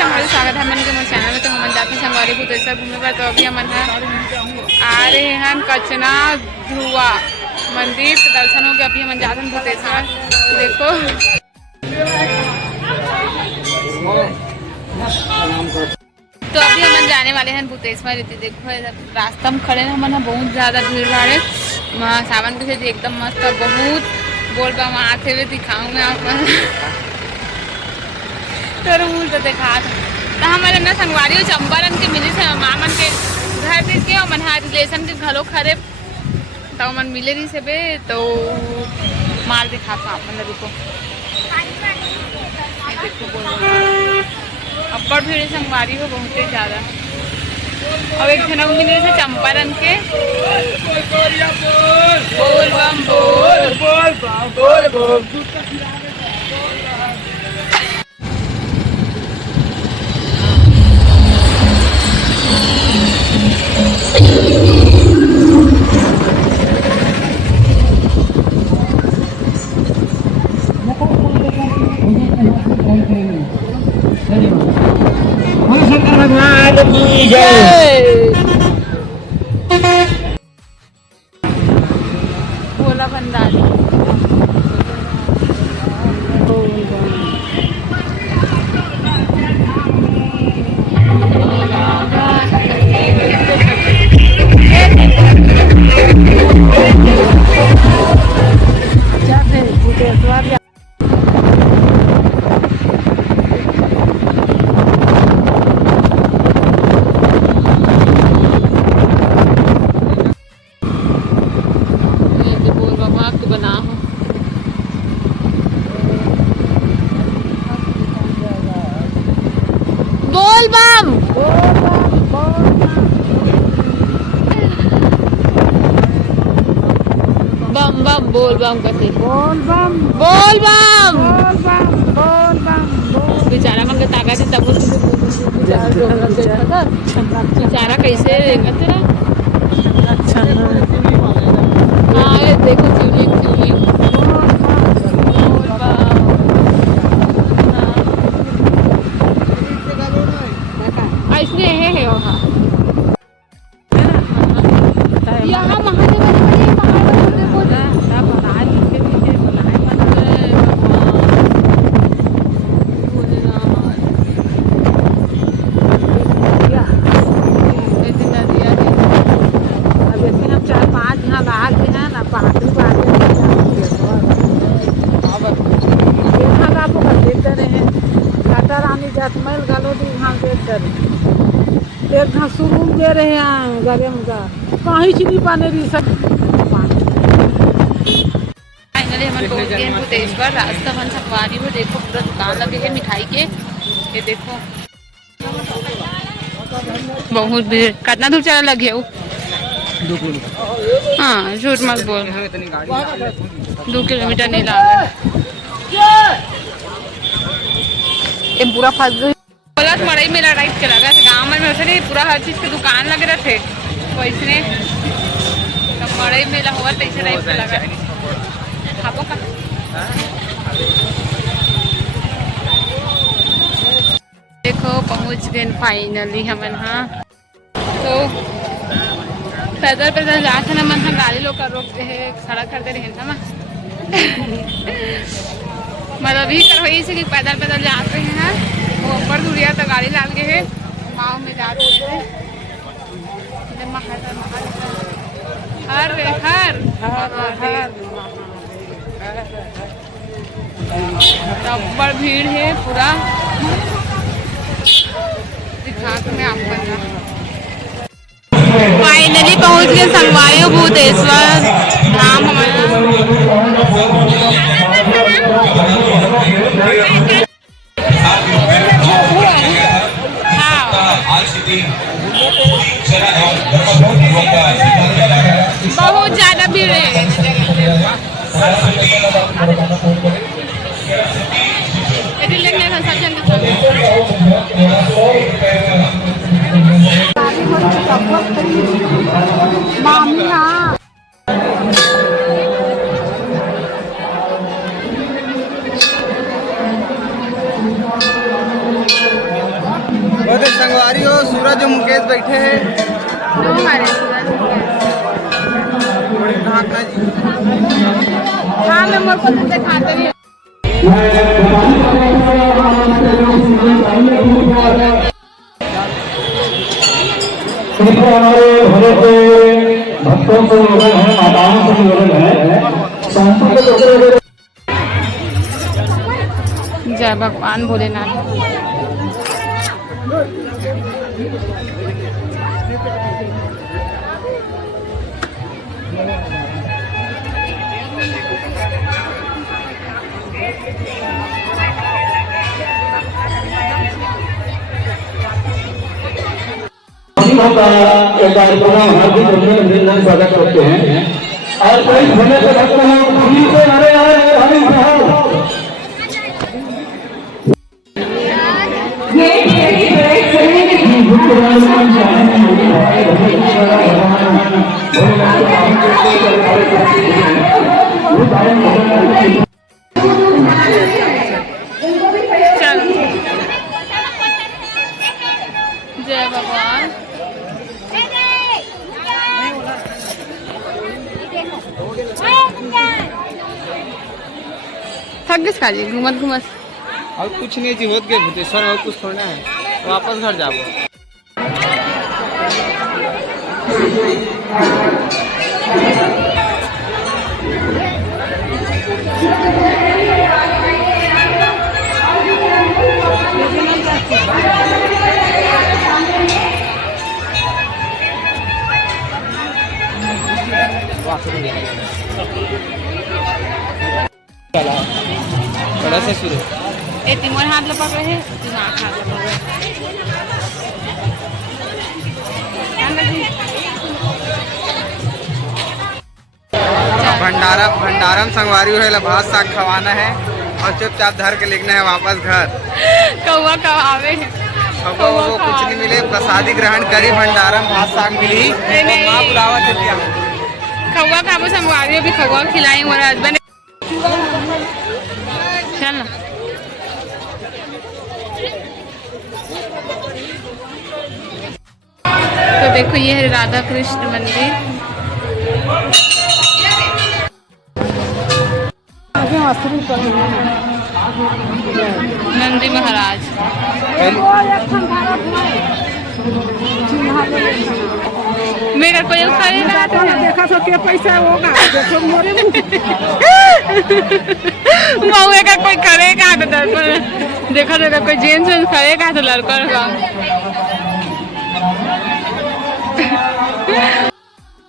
संगवारी स्वागत है मन के मोर चैनल में। तो हम जाते हैं संगवारी भूतेश्वर घूमने पर। तो अभी हम आ रहे हैं कचना ध्रुवा मंदिर के दर्शन हो गया। अभी हम जाते हैं भूतेश्वर। देखो तो अभी हम जाने वाले हैं भूतेश्वर। देखो रास्ता में खड़े हैं हम, बहुत ज़्यादा भीड़ भाड़ है। सावन के से एकदम मस्त बहुत बोल बा वहाँ आते हुए दिखाऊँ मैं आपको। तो देखा तो हमारे ना संगवारी हो चंपारण के मिली से मामन के घर पे के मन रिलेशन के घरों खरे तो मन मिले रही से बे। तो माल दिखा अपन रुको अब्बड़ भीड़ संगवारी हो बहुत ही ज़्यादा। और एक जना मिले से चंपारण के बोल बम बोल भगवान की जय। भोला भंडारी बम बम बोल बम करते बोल बम बेचारा मन के ताकत है तब बेचारा कैसे रहेगा तेरा। हाँ ये देखो शिवलिंग ऐसने है वहाँ यहाँ जसमैल गलो दी वहाँ एक घासुरूम दे रहे हैं गरम का कहीं चीनी पाने रही सब। फाइनली हम पहुँच गए हैं भूतेश्वर। रास्ता मन संगवारी हो देखो पूरा दुकान लगे हैं मिठाई के। ये देखो बहुत भीड़। कितना दूर चला लगे वो 2 किलोमीटर। हाँ झूठ मत बोल 2 किलोमीटर नहीं लगा। ये पूरा फंस गई गलत मड़ई में लड़ाई के लगा गाँव में वैसे नहीं पूरा हर चीज के दुकान लगे रहे थे वैसने मड़ई मेला हुआ तैसे टाइप से लगा। खाबो का देखो पहुंच गए फाइनली हमन। हाँ तो पैदल पैदल जाते ना मन गाड़ी लोग का रोकते है सड़क करते रहे ना मतलब भी कर वही से कि पैदल पैदल जाते हैं वो ऊपर दूरिया तो गाड़ी लाल के है गाँव में जाते हैं। हर हर बड़ भीड़ है पूरा दिखा के मैं आपको। फाइनली पहुंच गए संगवारी भूतेश्वर धाम हमारा। बहुत ज्यादा भीड़ है। मामी हाँ संगवारी हो सूरज और मुकेश बैठे हैं। नो हमारे सूरज ढाकना जी। हाँ मैं मोर को तो दिखाते भी हमारे भले से भक्तों से निवेदन है, माताओं से निवेदन है, संतों के द्वारा जय भगवान भोलेनाथ। का एक कार्यक्रम हार्दिक अभिनंदन स्वागत करते हैं और कई होने से भक्त हैं खुशी से अरे आए भाई साहब जय भगवान। थक गए काजी घूमत घूमत और कुछ नहीं जी होत के भूतेश्वर और कुछ थोड़ा है वापस घर जाबो। बड़ा से शुरू ए तिमोर हाथ लो पकड़े है दिमाग हाथ लो पकड़े भंडारम संगवारी है भात साग खवाना है और चुपचाप धर के लिखना है वापस घर। कौवा कवावे कौवा वो कुछ नहीं मिले प्रसादी ग्रहण करी भंडारम भात साग मिली माँ बुलावा चली आओ। कौवा खाबो संगवारी भी कौवा खिलाई मोर हस्बैंड चल ना। तो देखो ये है राधा कृष्ण मंदिर। नंदी महाराज मेरा कोई खरीदा देखा तो क्या पैसा होगा देखो मोरे मऊए का कोई करेगा तो दर्पण देखा तो कोई जेंट्स वेंस करेगा तो लड़का का।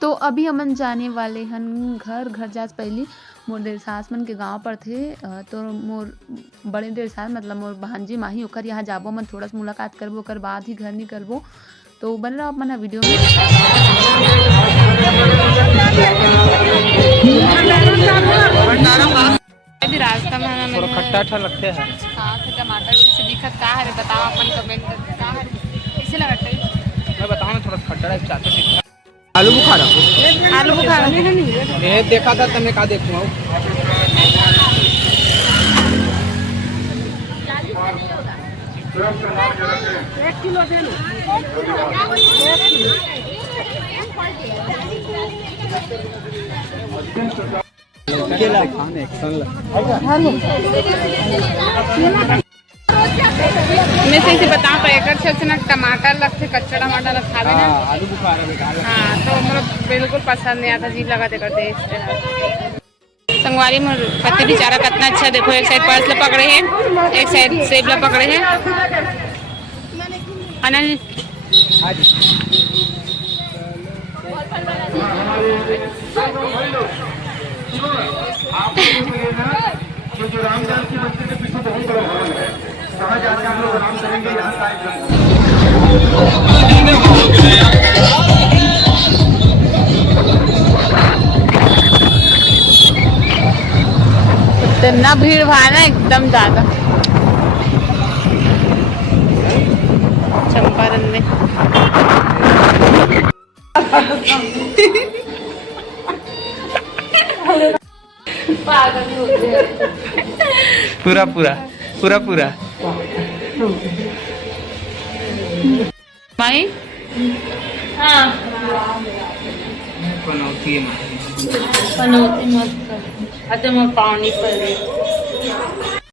तो अभी हमन जाने वाले हन घर जात पहली मोर देर सास मन के गांव पर थे तो मोर बड़े देर सास मतलब मोर भांजी माही ओकर यहाँ जाबो मन थोड़ा सा मुलाकात करबो ओकर बाद ही घर निकलबो। तो बन रहा अपना वीडियो में अभी रास्ता में हमें थोड़ा खट्टा लगते हैं। हाँ तो टमाटर से दिखत का है बताओ अपन कमेंट का है कैसे लगता है। मैं बताऊँ ना थोड़ा खट्टा है चाहते आलू बुखारा ये देखा था तुमने कहा देखूँ 1 किलो दे लो। मैं से बताऊँ तो एक ना टमाटर लगते कच्चा टमाटर खावे ना आलू बुखारा हाँ तो मतलब बिल्कुल पसंद नहीं आता अजीब लगा करते संगवारी में पति बेचारा कितना अच्छा देखो एक साइड पर्स ला पकड़े हैं एक साइड सेब ला पकड़े हैं अनल जो रामदास की बस्ती के पीछे बहुत बड़ा भवन है वहाँ जाके हम लोग आराम करेंगे। यहाँ इतना भीड़ भाड़ ना एकदम ज्यादा चंपारण में पूरा पूरा पूरा पूरा माई पनौती है माही। पनौती मस्त आता मैं पानी पर